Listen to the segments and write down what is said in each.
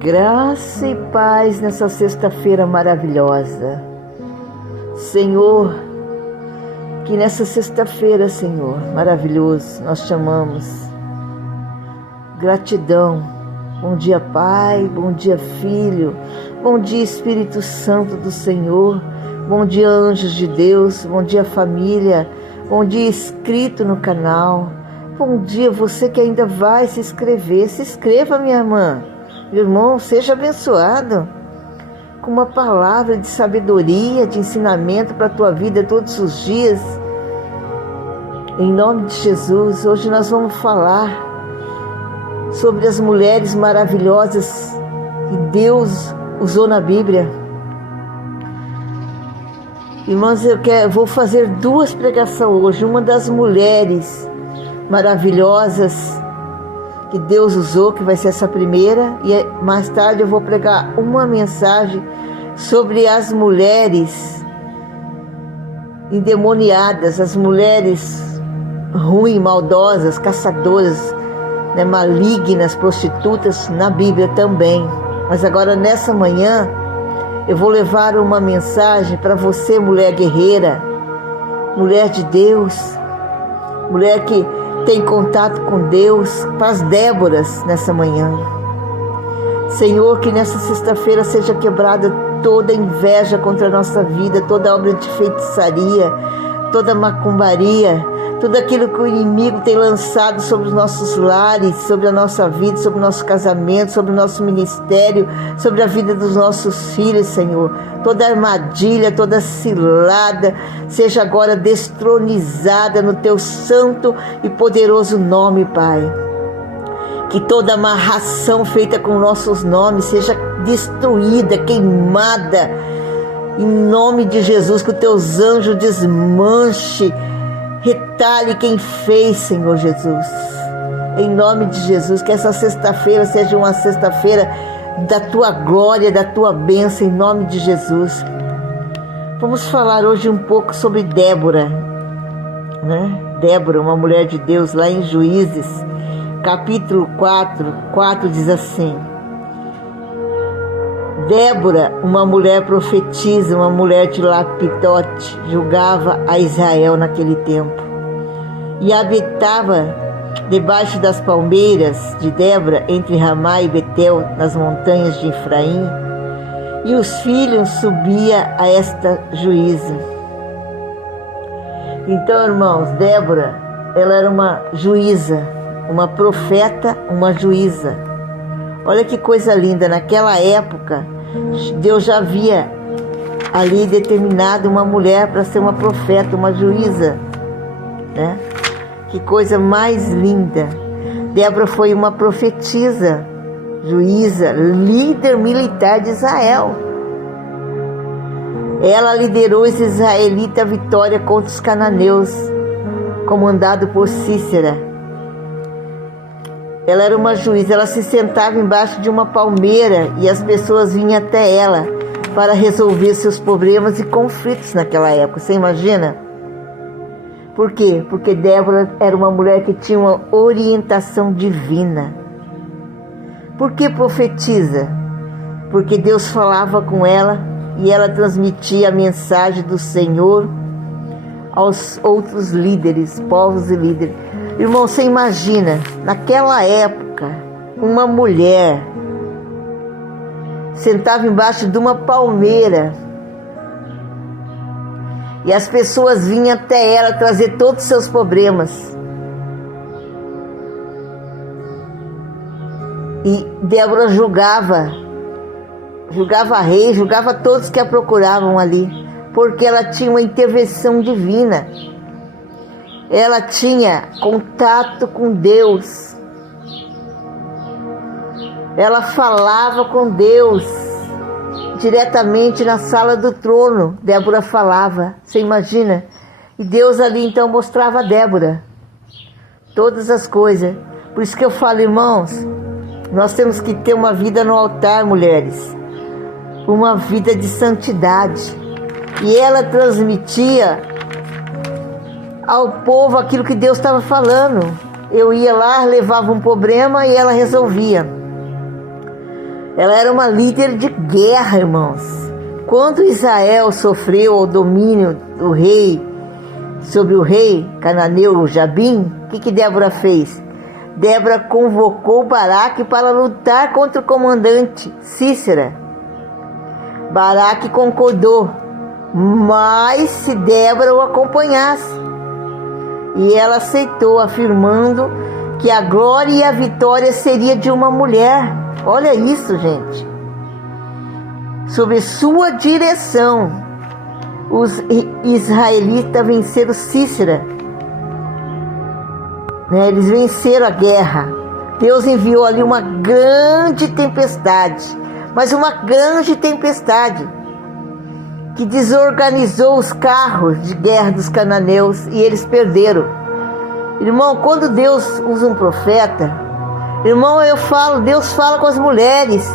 Graça e paz nessa sexta-feira maravilhosa. Senhor, que nessa sexta-feira, Senhor, maravilhoso, nós te amamos. Gratidão. Bom dia, Pai. Bom dia, Filho. Bom dia, Espírito Santo do Senhor. Bom dia, anjos de Deus. Bom dia, família. Bom dia, inscrito no canal. Bom dia, você que ainda vai se inscrever. Se inscreva, minha irmã. Meu irmão, seja abençoado com uma palavra de sabedoria, de ensinamento para a tua vida todos os dias. Em nome de Jesus, hoje nós vamos falar sobre as mulheres maravilhosas que Deus usou na Bíblia. Irmãos, vou fazer duas pregações hoje. Uma das mulheres maravilhosas que Deus usou, que vai ser essa primeira, e mais tarde eu vou pregar uma mensagem sobre as mulheres endemoniadas, as mulheres ruins, maldosas, caçadoras, malignas, prostitutas, na Bíblia também. Mas agora nessa manhã eu vou levar uma mensagem para você, mulher guerreira, mulher de Deus, mulher que tem contato com Deus, para as Déboras nessa manhã. Senhor, que nessa sexta-feira seja quebrada toda inveja contra a nossa vida, toda obra de feitiçaria, toda macumbaria, tudo aquilo que o inimigo tem lançado sobre os nossos lares, sobre a nossa vida, sobre o nosso casamento, sobre o nosso ministério, sobre a vida dos nossos filhos, Senhor. Toda armadilha, toda cilada, seja agora destronizada no Teu santo e poderoso nome, Pai. Que toda amarração feita com nossos nomes seja destruída, queimada, em nome de Jesus, que os Teus anjos desmanche, retalhe quem fez, Senhor Jesus. Em nome de Jesus, que essa sexta-feira seja uma sexta-feira da Tua glória, da Tua bênção, em nome de Jesus. Vamos falar hoje um pouco sobre Débora, Débora, uma mulher de Deus, lá em Juízes, capítulo 4 diz assim: Débora, uma mulher profetisa, uma mulher de Lapitote, julgava a Israel naquele tempo, e habitava debaixo das palmeiras de Débora, entre Ramá e Betel, nas montanhas de Efraim, e os filhos subia a esta juíza. Então, irmãos, Débora, ela era uma juíza, uma profeta, uma juíza. Olha que coisa linda, naquela época, Deus já havia ali determinado uma mulher para ser uma profeta, uma juíza, Que coisa mais linda. Débora foi uma profetisa, juíza, líder militar de Israel. Ela liderou os israelitas à vitória contra os cananeus, comandado por Cícera. Ela era uma juíza, ela se sentava embaixo de uma palmeira e as pessoas vinham até ela para resolver seus problemas e conflitos naquela época. Você imagina? Por quê? Porque Débora era uma mulher que tinha uma orientação divina. Por que profetiza? Porque Deus falava com ela e ela transmitia a mensagem do Senhor aos outros líderes, povos e líderes. Irmão, você imagina, naquela época, uma mulher sentava embaixo de uma palmeira e as pessoas vinham até ela trazer todos os seus problemas. E Débora julgava rei, julgava todos que a procuravam ali, porque ela tinha uma intervenção divina. Ela tinha contato com Deus. Ela falava com Deus diretamente na sala do trono. Débora falava, você imagina? E Deus ali então mostrava a Débora todas as coisas. Por isso que eu falo, irmãos, nós temos que ter uma vida no altar, mulheres, uma vida de santidade. E ela transmitia ao povo aquilo que Deus estava falando. Eu ia lá, levava um problema e ela resolvia. Ela era uma líder de guerra, irmãos. Quando Israel sofreu o domínio do rei, sobre o rei cananeu Jabim, o que Débora fez? Débora convocou Baraque para lutar contra o comandante Sísera. Baraque concordou, mas se Débora o acompanhasse. E ela aceitou, afirmando que a glória e a vitória seria de uma mulher. Olha isso, gente. Sob sua direção, os israelitas venceram Sísera. Eles venceram a guerra. Deus enviou ali uma grande tempestade, mas uma grande tempestade que desorganizou os carros de guerra dos cananeus e eles perderam. Irmão, quando Deus usa um profeta, irmão, Deus fala com as mulheres.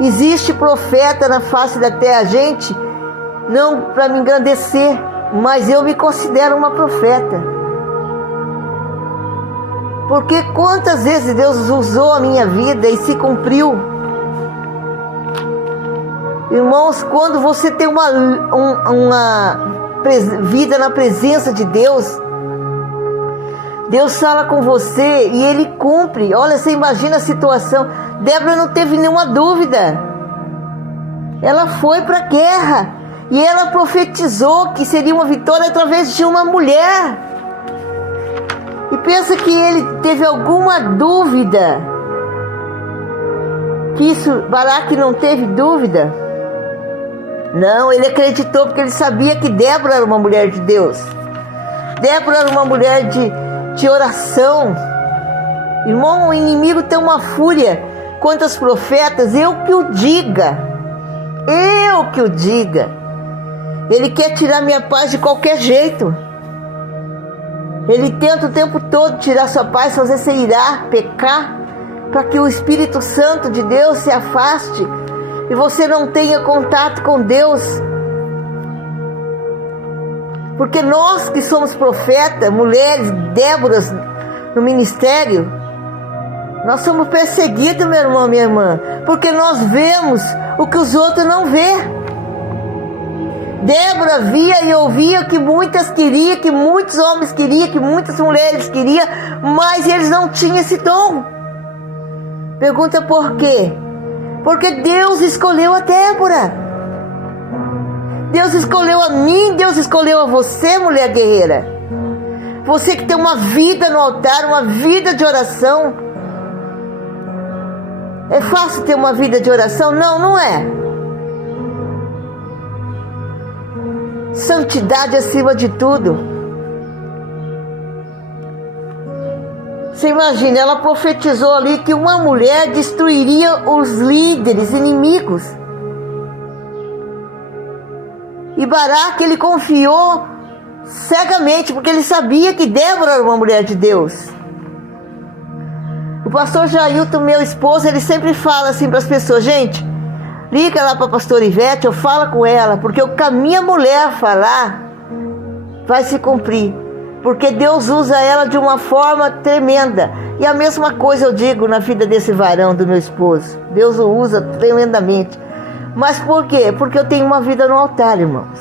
Existe profeta na face da terra, gente, não para me engrandecer, mas eu me considero uma profeta. Porque quantas vezes Deus usou a minha vida e se cumpriu. Irmãos, quando você tem uma vida na presença de Deus, Deus fala com você e Ele cumpre. Olha, você imagina a situação. Débora não teve nenhuma dúvida. Ela foi para a guerra e ela profetizou que seria uma vitória através de uma mulher. E pensa que ele teve alguma dúvida? Que isso, Baraque não teve dúvida? Não, ele acreditou porque ele sabia que Débora era uma mulher de Deus. Débora era uma mulher de oração. Irmão, o inimigo tem uma fúria contra os profetas. Eu que o diga. Ele quer tirar minha paz de qualquer jeito. Ele tenta o tempo todo tirar sua paz, fazer você irar, pecar, para que o Espírito Santo de Deus se afaste e você não tenha contato com Deus. Porque nós que somos profetas, mulheres, Déboras no ministério, nós somos perseguidos, meu irmão, minha irmã, porque nós vemos o que os outros não vê. Débora via e ouvia que muitas queriam, que muitos homens queriam, que muitas mulheres queriam, mas eles não tinham esse dom. Pergunta por quê? Porque Deus escolheu a Débora. Deus escolheu a mim, Deus escolheu a você, mulher guerreira. Você que tem uma vida no altar, uma vida de oração. É fácil ter uma vida de oração? Não, não é. Santidade acima de tudo. Você imagina, ela profetizou ali que uma mulher destruiria os líderes inimigos. E Baraque, ele confiou cegamente, porque ele sabia que Débora era uma mulher de Deus. O pastor Jailton, meu esposo, ele sempre fala assim para as pessoas: gente, liga lá para a pastora Ivete, eu falo com ela, porque o que a minha mulher falar vai se cumprir, porque Deus usa ela de uma forma tremenda. E a mesma coisa eu digo na vida desse varão, do meu esposo. Deus o usa tremendamente. Mas por quê? Porque eu tenho uma vida no altar, irmãos.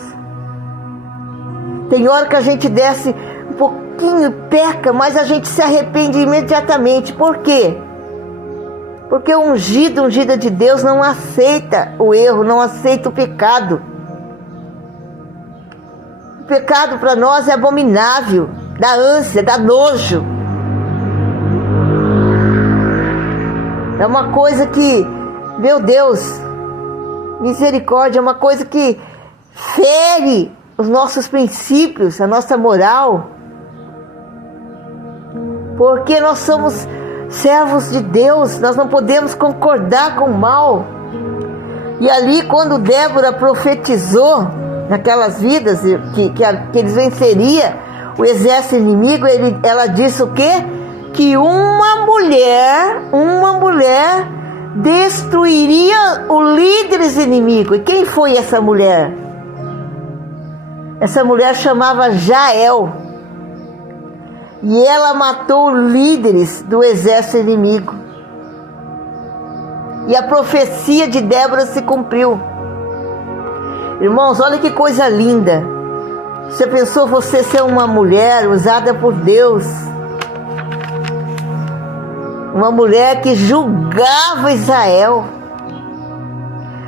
Tem hora que a gente desce um pouquinho, peca, mas a gente se arrepende imediatamente. Por quê? Porque o ungida de Deus não aceita o erro, não aceita o pecado. O pecado para nós é abominável, dá ânsia, dá nojo. É uma coisa que, meu Deus, misericórdia, é uma coisa que fere os nossos princípios, a nossa moral. Porque nós somos servos de Deus, nós não podemos concordar com o mal. E ali, quando Débora profetizou naquelas vidas que eles venceriam o exército inimigo, ela disse o quê? Que uma mulher destruiria os líderes inimigos. E quem foi essa mulher? Essa mulher chamava Jael. E ela matou líderes do exército inimigo. E a profecia de Débora se cumpriu. Irmãos, olha que coisa linda. Você pensou você ser uma mulher usada por Deus? Uma mulher que julgava Israel.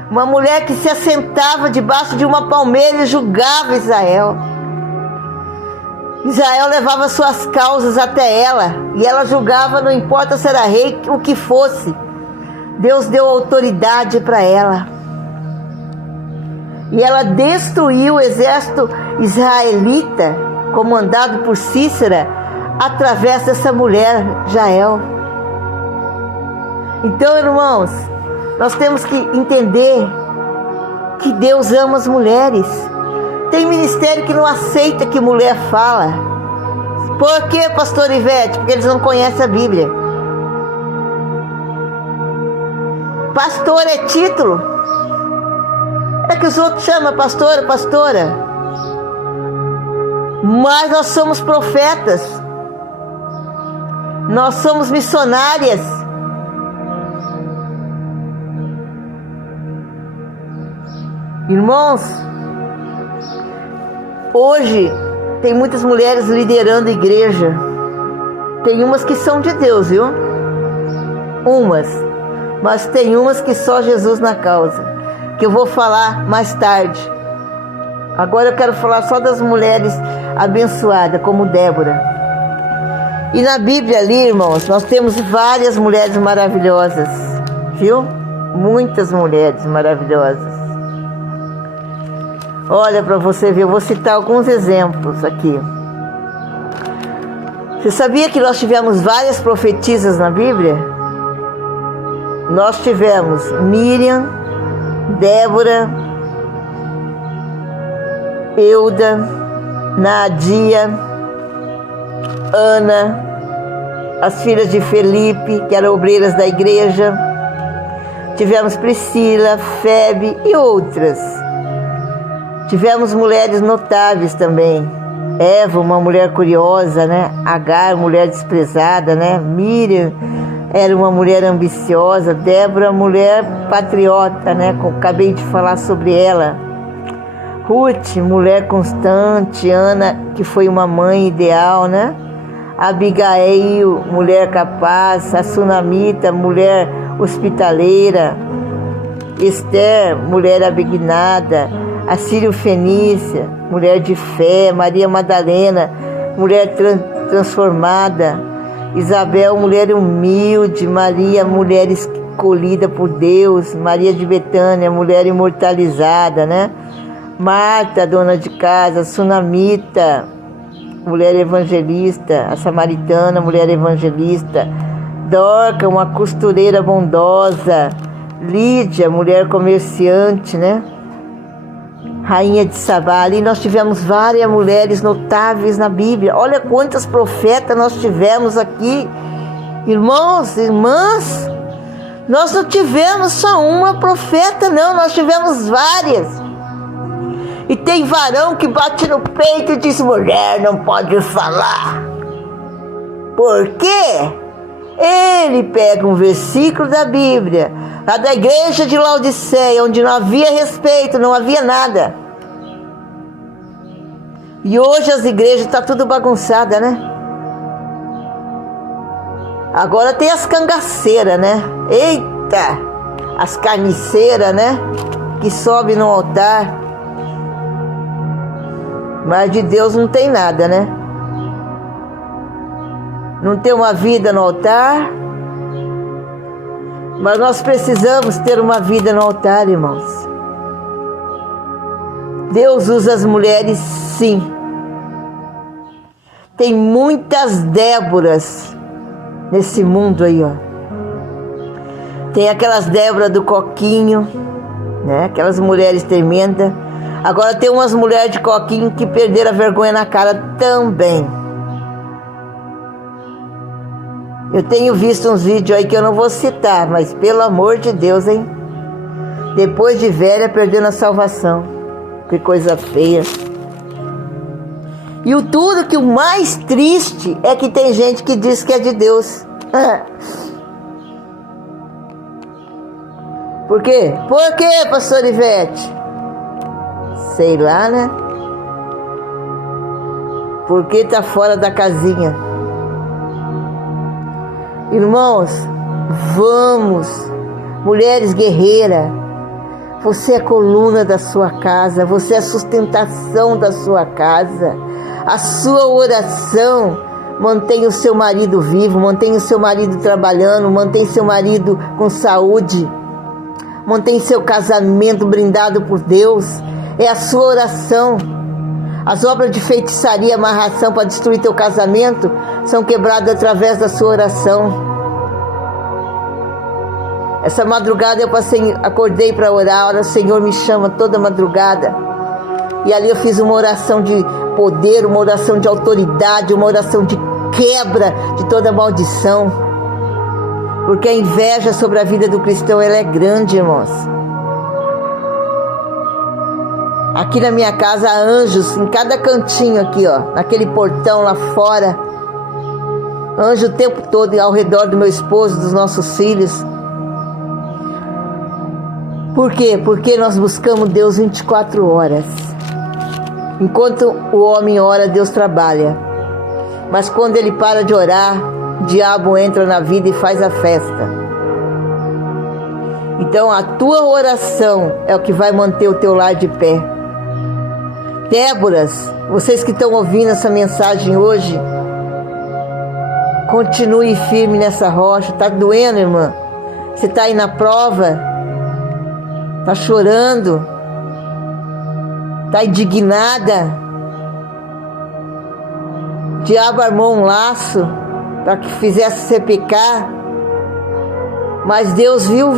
Uma mulher que se assentava debaixo de uma palmeira e julgava Israel. Israel levava suas causas até ela e ela julgava, não importa se era rei, o que fosse. Deus deu autoridade para ela. E ela destruiu o exército israelita, comandado por Cícera, através dessa mulher, Jael. Então, irmãos, nós temos que entender que Deus ama as mulheres. Tem ministério que não aceita que mulher fala. Por quê, pastor Ivete? Porque eles não conhecem a Bíblia. Pastor é título. É que os outros chamam pastora, pastora. Mas nós somos profetas. Nós somos missionárias. Irmãos, hoje tem muitas mulheres liderando a igreja. Tem umas que são de Deus, viu? Mas tem umas que só Jesus na causa, que eu vou falar mais tarde. Agora eu quero falar só das mulheres abençoadas, como Débora. E na Bíblia ali, irmãos, nós temos várias mulheres maravilhosas, viu? Muitas mulheres maravilhosas. Olha para você ver, eu vou citar alguns exemplos aqui. Você sabia que nós tivemos várias profetisas na Bíblia? Nós tivemos Miriam, Débora, Euda, Naadia, Ana, as filhas de Felipe, que eram obreiras da igreja. Tivemos Priscila, Febe e outras. Tivemos mulheres notáveis também. Eva, uma mulher curiosa, né? Agar, mulher desprezada, né? Miriam era uma mulher ambiciosa. Débora, mulher patriota, né? Acabei de falar sobre ela. Ruth, mulher constante. Ana, que foi uma mãe ideal, né? Abigail, mulher capaz. A Sunamita, mulher hospitaleira. Esther, mulher abnegada. A Sírio Fenícia, mulher de fé. Maria Madalena, mulher transformada. Isabel, mulher humilde. Maria, mulher escolhida por Deus. Maria de Betânia, mulher imortalizada, né? Marta, dona de casa. Sunamita, mulher evangelista. A Samaritana, mulher evangelista. Dorca, uma costureira bondosa. Lídia, mulher comerciante, né? Rainha de Sabá. Ali nós tivemos várias mulheres notáveis na Bíblia. Olha quantas profetas nós tivemos aqui. Irmãos, irmãs, nós não tivemos só uma profeta, não. Nós tivemos várias. E tem varão que bate no peito e diz: mulher não pode falar. Por quê? Ele pega um versículo da Bíblia, lá da igreja de Laodiceia, onde não havia respeito, não havia nada. E hoje as igrejas estão tudo bagunçada, né? Agora tem as cangaceiras, né? Eita! As carniceiras, né? Que sobem no altar. Mas de Deus não tem nada, né? Não tem uma vida no altar. Mas nós precisamos ter uma vida no altar, irmãos. Deus usa as mulheres, sim. Tem muitas Déboras nesse mundo aí, ó. Tem aquelas Débora do coquinho, né? Aquelas mulheres tremendas. Agora tem umas mulheres de coquinho que perderam a vergonha na cara também. Eu tenho visto uns vídeos aí que eu não vou citar, mas pelo amor de Deus, hein? Depois de velha, perdendo a salvação. Que coisa feia. E o mais triste é que tem gente que diz que é de Deus. Por quê? Por quê, pastor Ivete? Sei lá, né? Porque tá fora da casinha. Irmãos, vamos, mulheres guerreiras, você é a coluna da sua casa, você é a sustentação da sua casa. A sua oração mantém o seu marido vivo, mantém o seu marido trabalhando, mantém seu marido com saúde, mantém seu casamento brindado por Deus. É a sua oração. As obras de feitiçaria e amarração para destruir teu casamento são quebradas através da sua oração. Essa madrugada eu acordei para orar. A hora o Senhor me chama toda madrugada. E ali eu fiz uma oração de poder, uma oração de autoridade, uma oração de quebra de toda maldição. Porque a inveja sobre a vida do cristão, ela é grande, irmãos. Aqui na minha casa há anjos em cada cantinho aqui, ó, naquele portão lá fora. Anjo o tempo todo ao redor do meu esposo, dos nossos filhos. Por quê? Porque nós buscamos Deus 24 horas. Enquanto o homem ora, Deus trabalha. Mas quando ele para de orar, o diabo entra na vida e faz a festa. Então a tua oração é o que vai manter o teu lar de pé. Déboras, vocês que estão ouvindo essa mensagem hoje, continue firme nessa rocha. Tá doendo, irmã? Você tá aí na prova? Tá chorando? Tá indignada? O diabo armou um laço para que fizesse você pecar, mas Deus viu?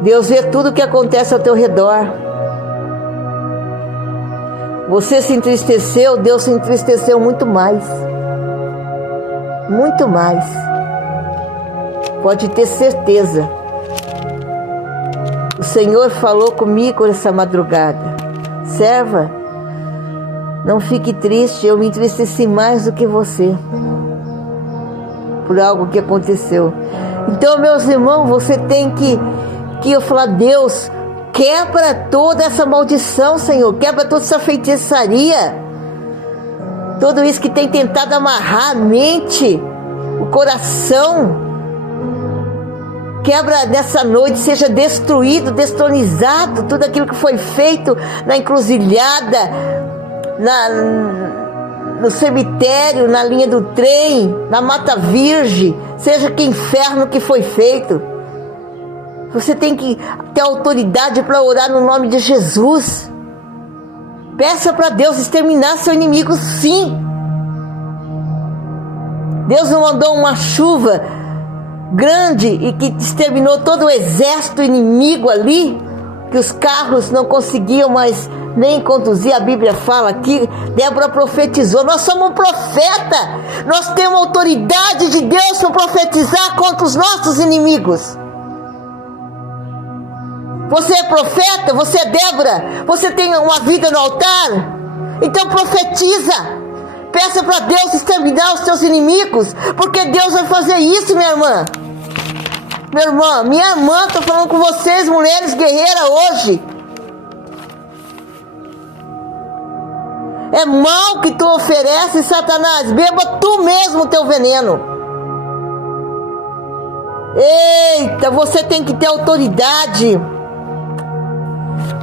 Deus vê tudo o que acontece ao teu redor. Você se entristeceu, Deus se entristeceu muito mais. Muito mais. Pode ter certeza. O Senhor falou comigo essa madrugada. Serva, não fique triste, eu me entristeci mais do que você por algo que aconteceu. Então, meus irmãos, você tem que eu falar: Deus, quebra toda essa maldição, Senhor, quebra toda essa feitiçaria, tudo isso que tem tentado amarrar a mente, o coração. Quebra nessa noite, seja destruído, destronizado tudo aquilo que foi feito na encruzilhada, no cemitério, na linha do trem, na Mata Virgem, seja que inferno que foi feito. Você tem que ter autoridade para orar no nome de Jesus. Peça para Deus exterminar seu inimigo, sim. Deus não mandou uma chuva grande e que exterminou todo o exército inimigo ali, que os carros não conseguiam mais nem conduzir. A Bíblia fala aqui, Débora profetizou. Nós somos um profeta, nós temos autoridade de Deus para profetizar contra os nossos inimigos. Você é profeta, você é Débora, você tem uma vida no altar, então profetiza, peça para Deus exterminar os seus inimigos, porque Deus vai fazer isso, minha irmã. Minha irmã, estou falando com vocês, mulheres guerreiras, hoje. É mal que tu oferece, Satanás, beba tu mesmo o teu veneno. Eita, você tem que ter autoridade.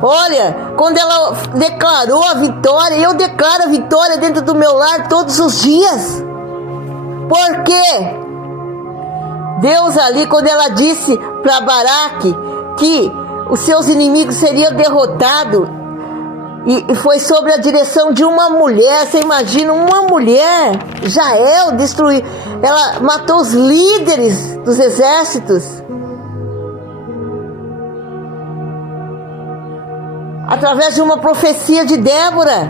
Olha, quando ela declarou a vitória, eu declaro a vitória dentro do meu lar todos os dias. Por quê? Deus ali, quando ela disse para Baraque que os seus inimigos seriam derrotados, e foi sobre a direção de uma mulher. Você imagina, uma mulher, Jael, destruiu, ela matou os líderes dos exércitos. Através de uma profecia de Débora.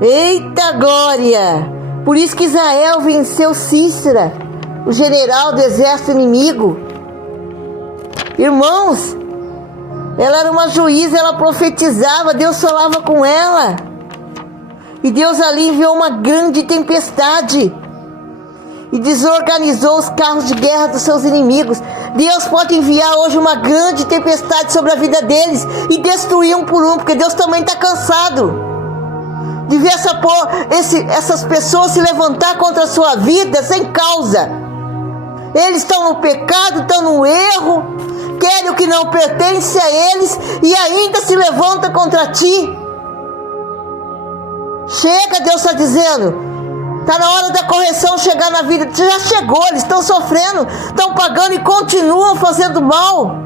Eita glória! Por isso que Israel venceu Cícera, o general do exército inimigo. Irmãos, ela era uma juíza, ela profetizava, Deus falava com ela. E Deus ali enviou uma grande tempestade. e desorganizou os carros de guerra dos seus inimigos. Deus pode enviar hoje uma grande tempestade sobre a vida deles e destruir um por um, porque Deus também está cansado de ver essas pessoas se levantar contra a sua vida sem causa. Eles estão no pecado, estão no erro, querem o que não pertence a eles e ainda se levantam contra ti. Chega, Deus está dizendo. Está na hora da correção chegar na vida. Já chegou, eles estão sofrendo, estão pagando e continuam fazendo mal.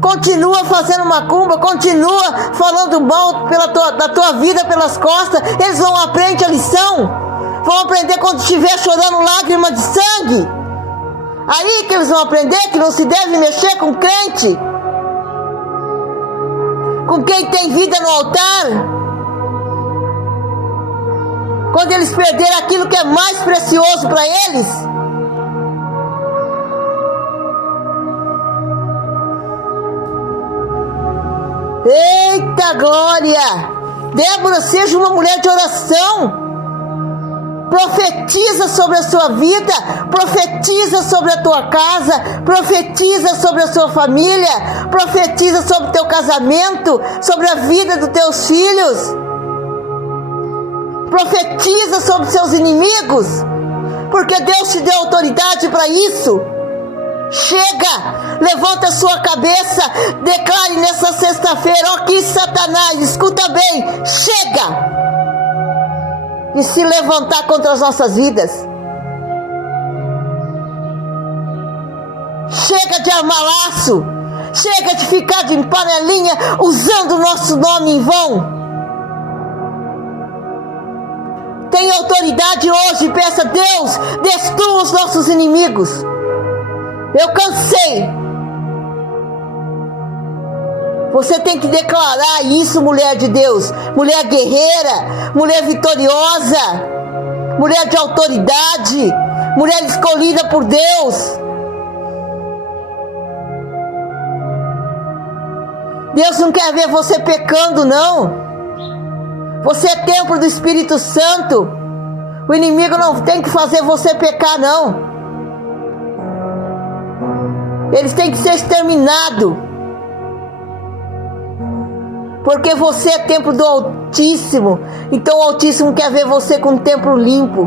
Continua fazendo macumba, continua falando mal da tua vida pelas costas. Eles não aprendem a lição. Vão aprender quando estiver chorando lágrimas de sangue. Aí que eles vão aprender que não se deve mexer com crente, com quem tem vida no altar. Quando eles perderem aquilo que é mais precioso para eles. Eita glória! Débora, seja uma mulher de oração. Profetiza sobre a sua vida, profetiza sobre a tua casa, profetiza sobre a sua família, profetiza sobre o teu casamento, sobre a vida dos teus filhos. Profetiza sobre seus inimigos, porque Deus te deu autoridade para isso. Chega, levanta a sua cabeça, declare nessa sexta-feira: ó, que Satanás, escuta bem, chega de se levantar contra as nossas vidas. Chega de armar laço, chega de ficar de panelinha usando o nosso nome em vão. Tem autoridade hoje, peça a Deus, destrua os nossos inimigos. Eu cansei. Você tem que declarar isso, mulher de Deus, mulher guerreira, mulher vitoriosa, mulher de autoridade, mulher escolhida por Deus. Deus não quer ver você pecando, não. Você é templo do Espírito Santo. O inimigo não tem que fazer você pecar, não. Eles têm que ser exterminados. Porque você é templo do Altíssimo. Então o Altíssimo quer ver você com o templo limpo.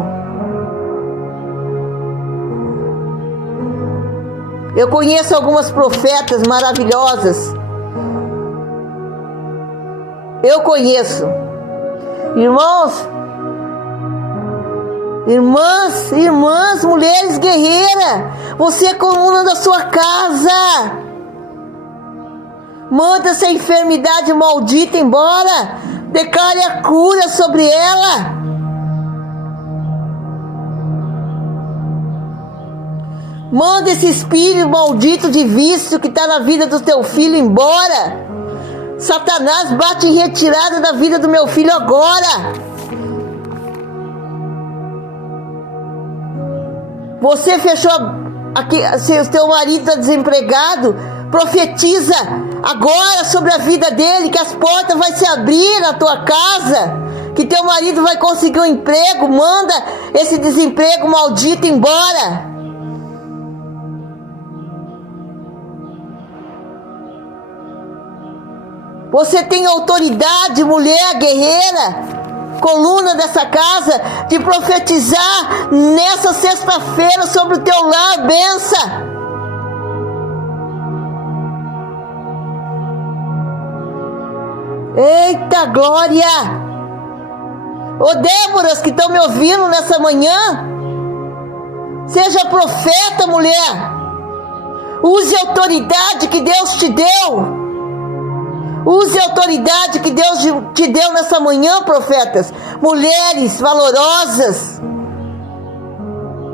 Eu conheço algumas profetas maravilhosas. Eu conheço. Irmãs, mulheres guerreiras, você é coluna da sua casa. Manda essa enfermidade maldita embora. Declare a cura sobre ela. Manda esse espírito maldito de vício que está na vida do teu filho embora. Satanás, bate em retirada da vida do meu filho agora. Você fechou aqui, se o teu marido está desempregado, profetiza agora sobre a vida dele, que as portas vão se abrir na tua casa, que teu marido vai conseguir um emprego. Manda esse desemprego maldito embora. Você tem autoridade, mulher guerreira, coluna dessa casa, de profetizar nessa sexta-feira sobre o teu lar, benção. Eita glória! Ô Déboras que estão me ouvindo nessa manhã, seja profeta, mulher. Use a autoridade que Deus te deu. Use a autoridade que Deus te deu nessa manhã, profetas. Mulheres valorosas.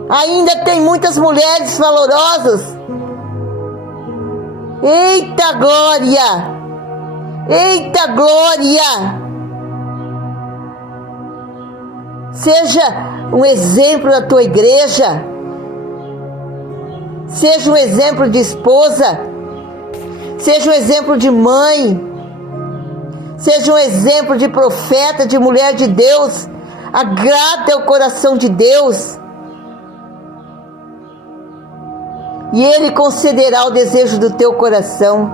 Ainda tem muitas mulheres valorosas. Eita glória! Eita glória! Seja um exemplo da tua igreja. Seja um exemplo de esposa. Seja um exemplo de mãe. Seja um exemplo de profeta, de mulher de Deus. Agrada o coração de Deus. e Ele concederá o desejo do teu coração.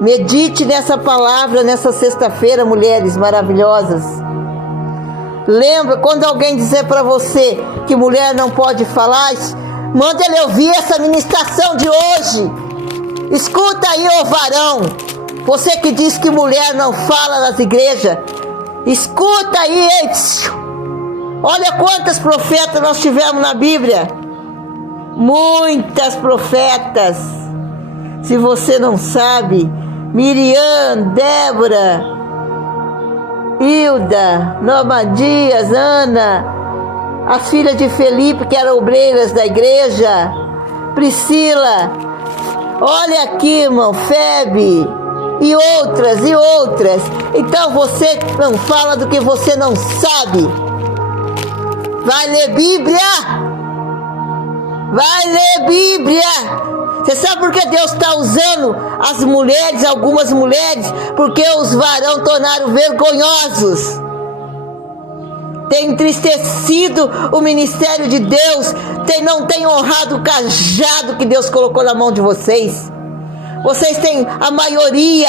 Medite nessa palavra nessa sexta-feira, mulheres maravilhosas. Lembra, quando alguém dizer para você que mulher não pode falar, manda ele ouvir essa ministração de hoje. Escuta aí, ô varão, você que diz que mulher não fala nas igrejas, escuta aí, hein? Olha quantas profetas nós tivemos na Bíblia. Muitas profetas. Se você não sabe, Miriam, Débora, Hilda, Noemadias, Ana, as filhas de Felipe, que eram obreiras da igreja, Priscila, olha aqui, irmão, Febe, e outras. Então você não fala do que você não sabe. Vai ler Bíblia. Vai ler Bíblia. Você sabe por que Deus está usando as mulheres, algumas mulheres? Porque os varões tornaram vergonhosos. Tem entristecido o ministério de Deus. Não tem honrado o cajado que Deus colocou na mão de vocês. Vocês têm a maioria,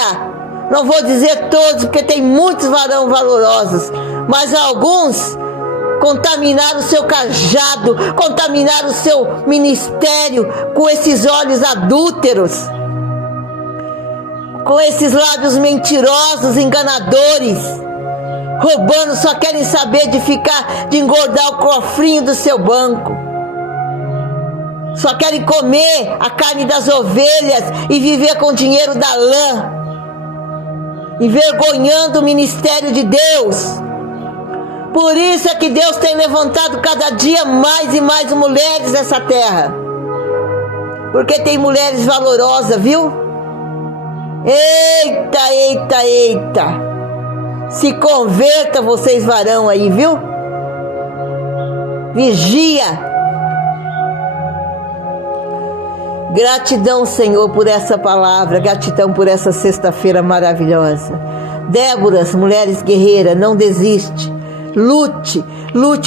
não vou dizer todos, porque tem muitos varões valorosos, mas alguns contaminaram o seu cajado, contaminaram o seu ministério com esses olhos adúlteros, com esses lábios mentirosos, enganadores, roubando, só querem saber de engordar o cofrinho do seu banco. Só querem comer a carne das ovelhas e viver com o dinheiro da lã, envergonhando o ministério de Deus. Por isso é que Deus tem levantado cada dia mais e mais mulheres nessa terra. Porque tem mulheres valorosas, viu? Eita. Se converta, vocês varão aí, viu? Vigia. Gratidão, Senhor, por essa palavra. Gratidão por essa sexta-feira maravilhosa. Déboras, mulheres guerreiras, não desiste. Lute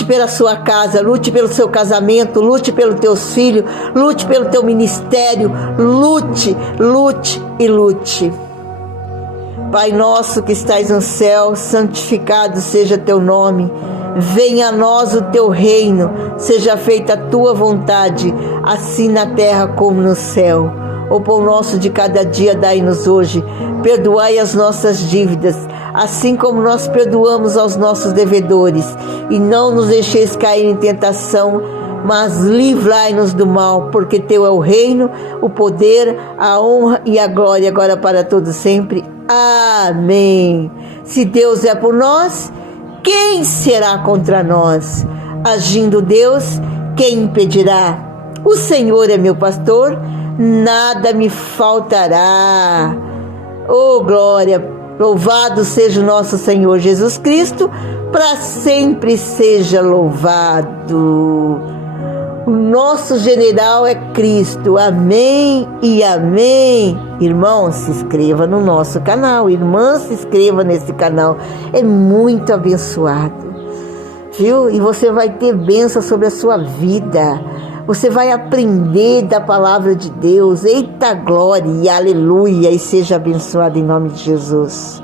pela sua casa, lute pelo seu casamento, lute pelos teus filhos, lute pelo teu ministério, lute. Pai nosso que estais no céu, santificado seja teu nome. Venha a nós o teu reino, seja feita a tua vontade, assim na terra como no céu. O pão nosso de cada dia dai-nos hoje, perdoai as nossas dívidas, assim como nós perdoamos aos nossos devedores, e não nos deixeis cair em tentação, mas livrai-nos do mal, porque teu é o reino, o poder, a honra e a glória, agora para todos sempre. Amém. Se Deus é por nós, quem será contra nós? Agindo Deus, quem impedirá? O Senhor é meu pastor, nada me faltará. Oh, glória! Louvado seja o nosso Senhor Jesus Cristo, para sempre seja louvado. O nosso general é Cristo. Amém e amém. Irmão, se inscreva no nosso canal. Irmã, se inscreva nesse canal. É muito abençoado, viu? E você vai ter bênção sobre a sua vida. Você vai aprender da palavra de Deus. Eita glória e aleluia. E seja abençoado em nome de Jesus.